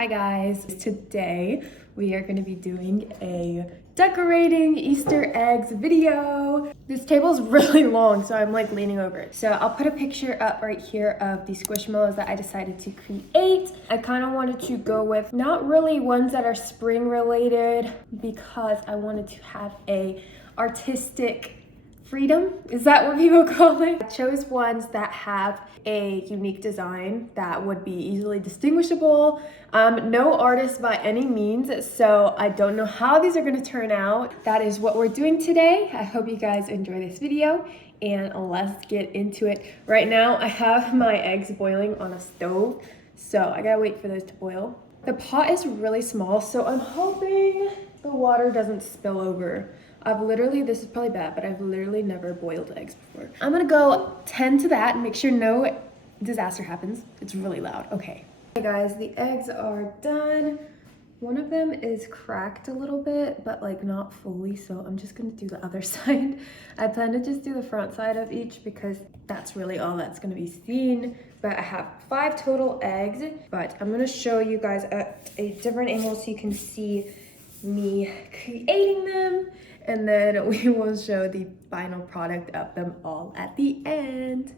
Hi guys, today we are going to be doing a decorating Easter eggs video. This table is really long, so I'm like leaning over it. So I'll put a picture up right here of the squishmallows that I decided to create. I kind of wanted to go with not really ones that are spring related because I wanted to have a artistic freedom. Is that what people call it? I chose ones that have a unique design that would be easily distinguishable. No artist by any means, so I don't know how these are going to turn out. That is what we're doing today. I hope you guys enjoy this video and let's get into it. Right now I have my eggs boiling on a stove, so I gotta wait for those to boil. The pot is really small, so I'm hoping the water doesn't spill over. This is probably bad, but I've literally never boiled eggs before. I'm gonna go tend to that and make sure no disaster happens. It's really loud, okay. Hey guys, the eggs are done. One of them is cracked a little bit, but like not fully, so I'm just gonna do the other side. I plan to just do the front side of each because that's really all that's gonna be seen. But I have 5 total eggs, but I'm gonna show you guys at a different angle so you can see me creating them, and then we will show the final product of them all at the end.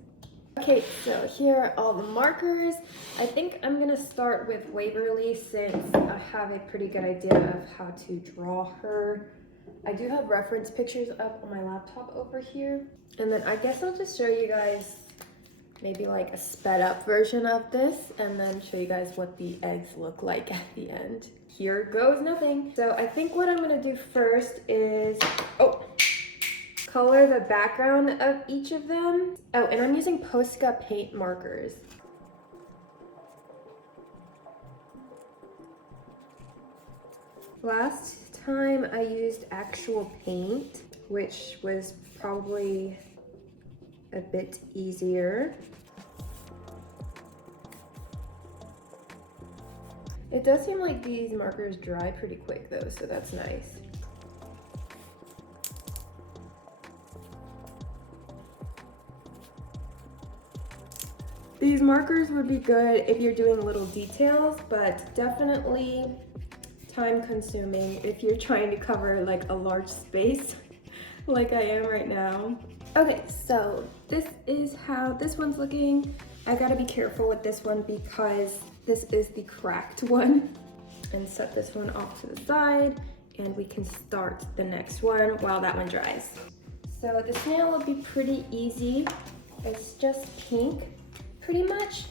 Okay, so here are all the markers. I think I'm gonna start with Waverly since I have a pretty good idea of how to draw her. I do have reference pictures up on my laptop over here. And then I guess I'll just show you guys maybe like a sped up version of this and then show you guys what the eggs look like at the end. Here goes nothing. So I think what I'm gonna do first is, color the background of each of them. Oh, and I'm using Posca paint markers. Last time I used actual paint, which was probably a bit easier. It does seem like these markers dry pretty quick though, so that's nice. These markers would be good if you're doing little details, but definitely time consuming if you're trying to cover like a large space like I am right now. Okay, so this is how this one's looking. I gotta be careful with this one because this is the cracked one. And set this one off to the side and we can start the next one while that one dries. So the snail will be pretty easy. It's just pink, pretty much.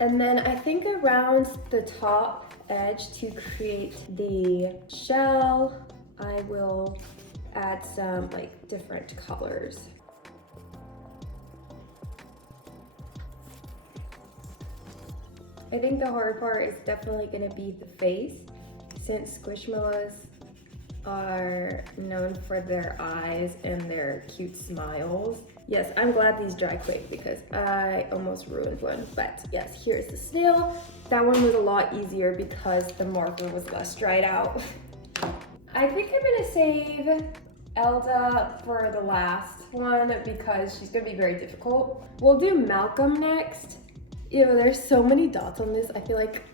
And then I think around the top edge to create the shell, I will add some like different colors. I think the hard part is definitely gonna be the face, since squishmallows are known for their eyes and their cute smiles. Yes, I'm glad these dry quick because I almost ruined one, but yes, here's the snail. That one was a lot easier because the marker was less dried out. I think I'm gonna save Elda for the last one because she's gonna be very difficult. We'll do Malcolm next. Ew, there's so many dots on this. I feel like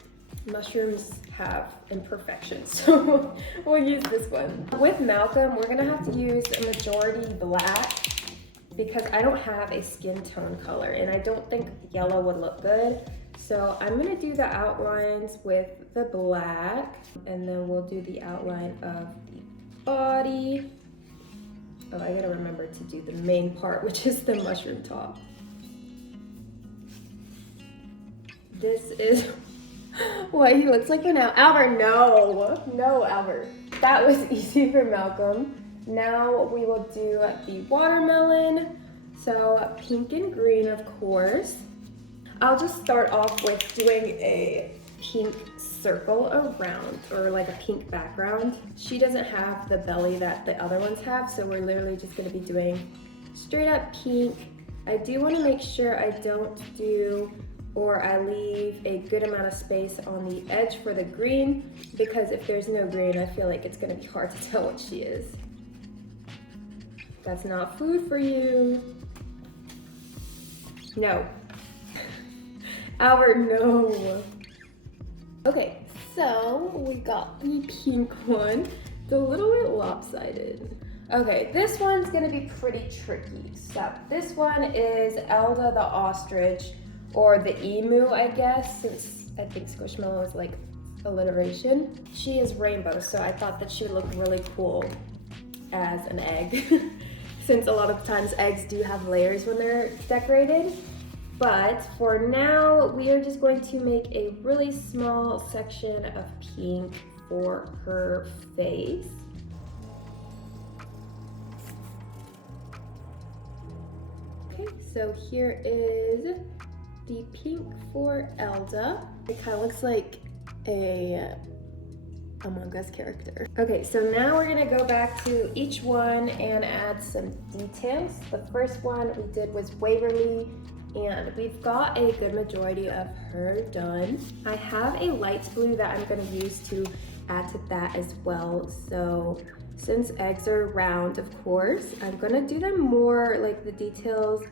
mushrooms have imperfections, so we'll use this one. With Malcolm, we're gonna have to use a majority black because I don't have a skin tone color and I don't think yellow would look good. So I'm gonna do the outlines with the black and then we'll do the outline of the body. Oh, I gotta remember to do the main part, which is the mushroom top. This is what he looks like for now. Albert, no, Albert. That was easy for Malcolm. Now we will do the watermelon. So pink and green, of course. I'll just start off with doing a pink circle around, or like a pink background. She doesn't have the belly that the other ones have, so we're literally just gonna be doing straight up pink. I do wanna make sure I don't do or I leave a good amount of space on the edge for the green, because if there's no green, I feel like it's gonna be hard to tell what she is. That's not food for you. No. Albert, no. Okay, so we got the pink one. It's a little bit lopsided. Okay, this one's gonna be pretty tricky. So this one is Elda the ostrich, or the emu, I guess, since I think Squishmallow is like alliteration. She is rainbow, so I thought that she would look really cool as an egg, since a lot of times eggs do have layers when they're decorated. But for now, we are just going to make a really small section of pink for her face. Okay, so here is the pink for Elda. It kind of looks like a Among Us character. Okay, so now we're gonna go back to each one and add some details. The first one we did was Waverly, and we've got a good majority of her done. I have a light blue that I'm gonna use to add to that as well. So since eggs are round, of course, I'm gonna do them more, like the details,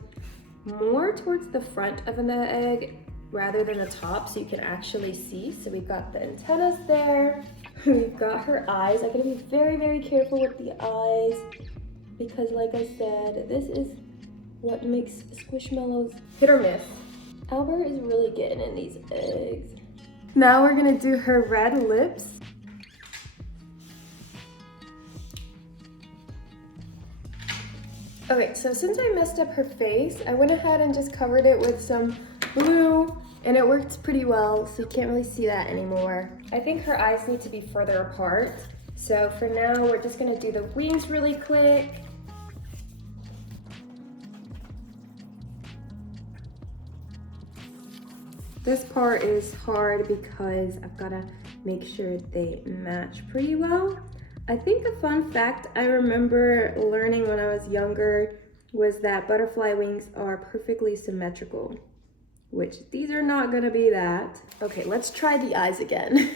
more towards the front of the egg rather than the top, so you can actually see. So we've got the antennas there. We've got her eyes. I'm gonna be very, very careful with the eyes because like I said, this is what makes Squishmallows hit or miss. Albert is really getting in these eggs. Now we're gonna do her red lips. Okay, so since I messed up her face, I went ahead and just covered it with some blue, and it worked pretty well, so you can't really see that anymore. I think her eyes need to be further apart. So for now, we're just gonna do the wings really quick. This part is hard because I've gotta make sure they match pretty well. I think a fun fact I remember learning when I was younger was that butterfly wings are perfectly symmetrical, which these are not gonna be that. Okay, let's try the eyes again.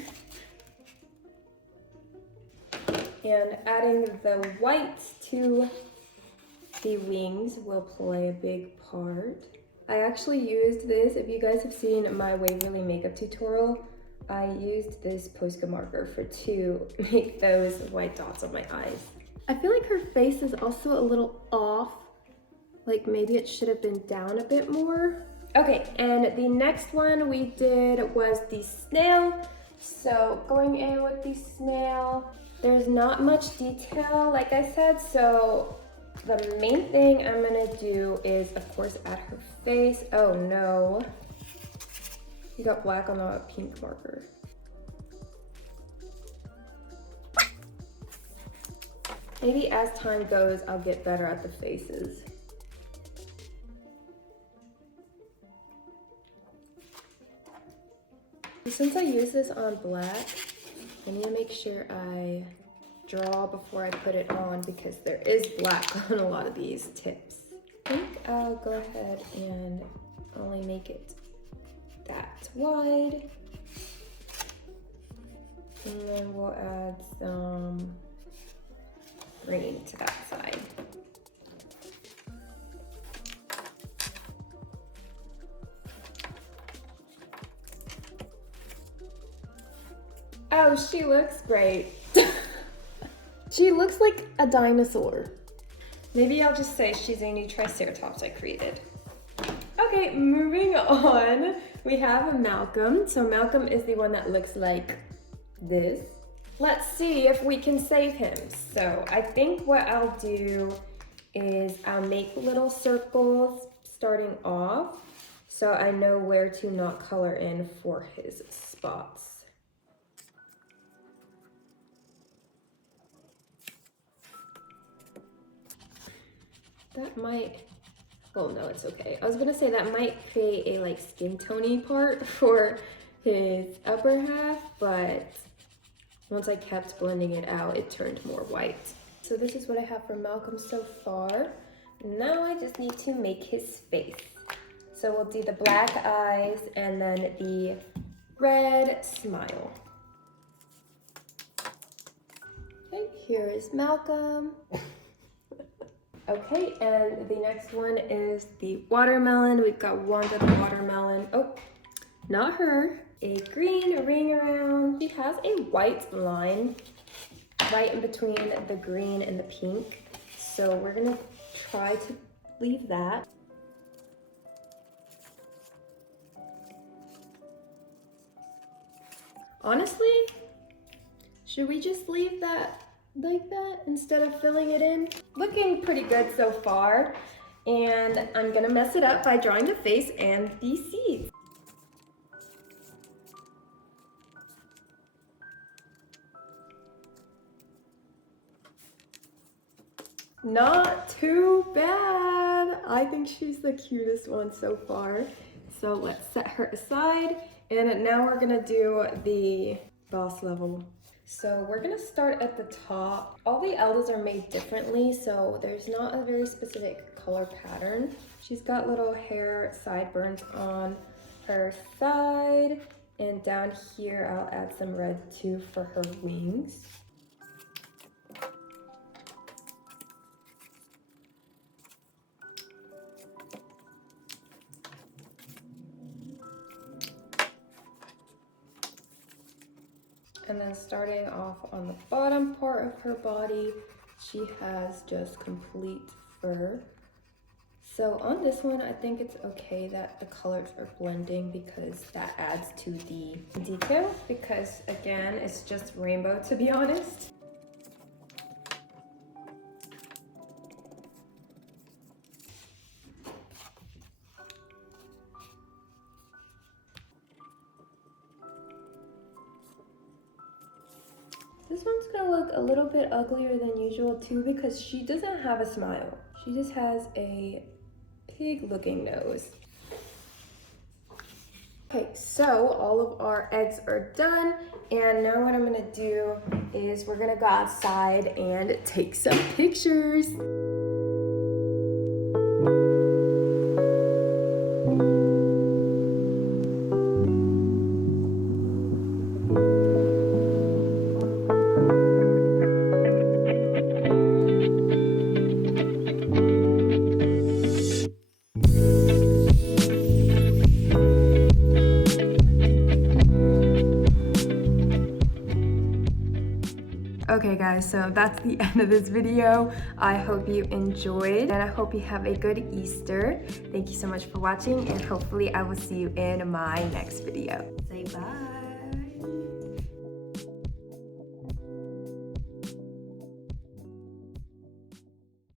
And adding the white to the wings will play a big part. I actually used this, if you guys have seen my Waverly makeup tutorial, I used this Posca marker to make those white dots on my eyes. I feel like her face is also a little off. Like maybe it should have been down a bit more. Okay, and the next one we did was the snail. So going in with the snail, there's not much detail, like I said, so the main thing I'm gonna do is, of course, add her face. Oh no. You got black on the pink marker. Maybe as time goes, I'll get better at the faces. Since I use this on black, I need to make sure I draw before I put it on because there is black on a lot of these tips. I think I'll go ahead and only make it that wide. And then we'll add some green to that side. Oh, she looks great. She looks like a dinosaur. Maybe I'll just say she's a new Triceratops I created. Okay, moving on. We have Malcolm. So Malcolm is the one that looks like this. Let's see if we can save him. So I think what I'll do is I'll make little circles starting off so I know where to not color in for his spots. That might, well, no, it's okay. I was gonna say that might create a like skin tony part for his upper half, but once I kept blending it out, it turned more white. So this is what I have for Malcolm so far. Now I just need to make his face. So we'll do the black eyes and then the red smile. Okay, here is Malcolm. Okay, and the next one is the watermelon. We've got Wanda the watermelon. Oh, not her, a green ring around. She has a white line right in between the green and the pink. So we're gonna try to leave that. Honestly, should we just leave that like that instead of filling it in? Looking pretty good so far. And I'm gonna mess it up by drawing the face and the seeds. Not too bad. I think she's the cutest one so far. So let's set her aside. And now we're gonna do the boss level. So we're gonna start at the top. All the Eldas are made differently, so there's not a very specific color pattern. She's got little hair sideburns on her side, and down here I'll add some red too for her wings. And then starting off on the bottom part of her body, she has just complete fur. So on this one, I think it's okay that the colors are blending because that adds to the detail, because again, it's just rainbow to be honest. This one's gonna look a little bit uglier than usual too because she doesn't have a smile. She just has a pig looking nose. Okay, so all of our eggs are done, and now what I'm gonna do is we're gonna go outside and take some pictures. Okay guys, so that's the end of this video. I hope you enjoyed, and I hope you have a good Easter. Thank you so much for watching, and hopefully I will see you in my next video. Say bye.